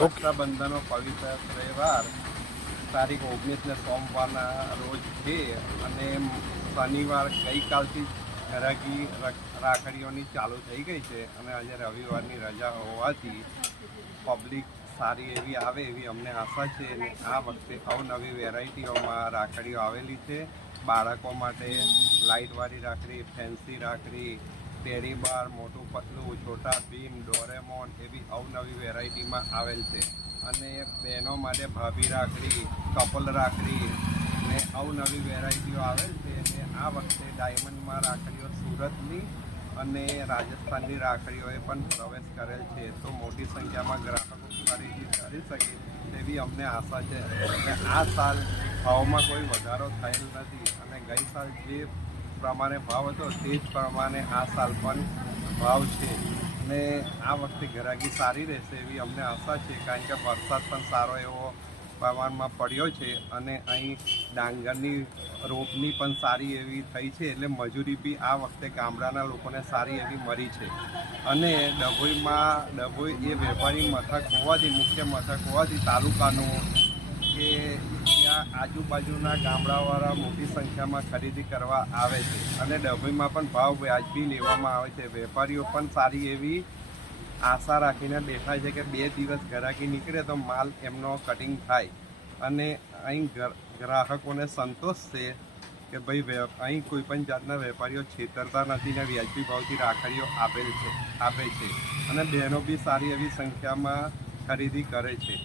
રક્ષાબંધનનો પવિત્ર તહેવાર તારીખ 19 સોમવારના રોજ છે અને શનિવાર ગઈકાલથી ઘરાકી રાખડીઓની ચાલુ થઈ ગઈ છે અને આજે રવિવારની રજા હોવાથી પબ્લિક સારી એવી આવે એવી અમને આશા છે અને આ વખતે અવનવી વેરાયટીઓમાં રાખડીઓ આવેલી છે. બાળકો માટે લાઇટવાળી રાખડી, ફેન્સી રાખડી, ટેડી બાર, મોટું પતલું, છોટા ભીમ, ડોરેમોન એવી અવનવી વેરાયટીમાં આવેલ છે. અને બહેનો માટે ભાભી રાખડી, કપલ રાખડી ને અવનવી વેરાયટીઓ આવેલ છે. અને આ વખતે ડાયમંડમાં રાખડીઓ સુરતની અને રાજસ્થાનની રાખડીઓએ પણ પ્રવેશ કરેલ છે. તો મોટી સંખ્યામાં ગ્રાહકો ખરીદી કરી શકે તેવી અમને આશા છે. અને આ સાલ ભાવમાં કોઈ વધારો થયેલ નથી અને ગઈ સાલ જે પ્રમાણે ભાવ હતો તે જ પ્રમાણે આ સાલ પણ ભાવ છે. અને આ વખતે ગ્રાહકી સારી રહેશે એવી અમને આશા છે, કારણ કે વરસાદ પણ સારો એવો પ્રમાણમાં પડ્યો છે અને અહીં ડાંગરની રોપની પણ સારી એવી થઈ છે. એટલે મજૂરી બી આ વખતે ગામડાના લોકોને સારી એવી મળી છે. અને ડભોઈ એ વેપારી મથક હોવાથી, મુખ્ય મથક હોવાથી તાલુકાનું, કે ત્યાં આજુબાજુના ગામડાવાળા મોટી સંખ્યામાં ખરીદી કરવા આવે છે અને ડભોઈમાં પણ ભાવ વ્યાજબી લેવામાં આવે છે. વેપારીઓ પણ સારી એવી આશા રાખીને બેઠા છે કે 2 દિવસ ગ્રાહકી નીકળે તો માલ એમનો કટિંગ થાય. અને અહીં ગ્રાહકોને સંતોષ છે કે ભાઈ અહીં કોઈ પણ જાતના વેપારીઓ છેતરતા નથી ને વ્યાજબી ભાવથી રાખડીઓ આપે છે. અને બહેનો બી સારી એવી સંખ્યામાં ખરીદી કરે છે.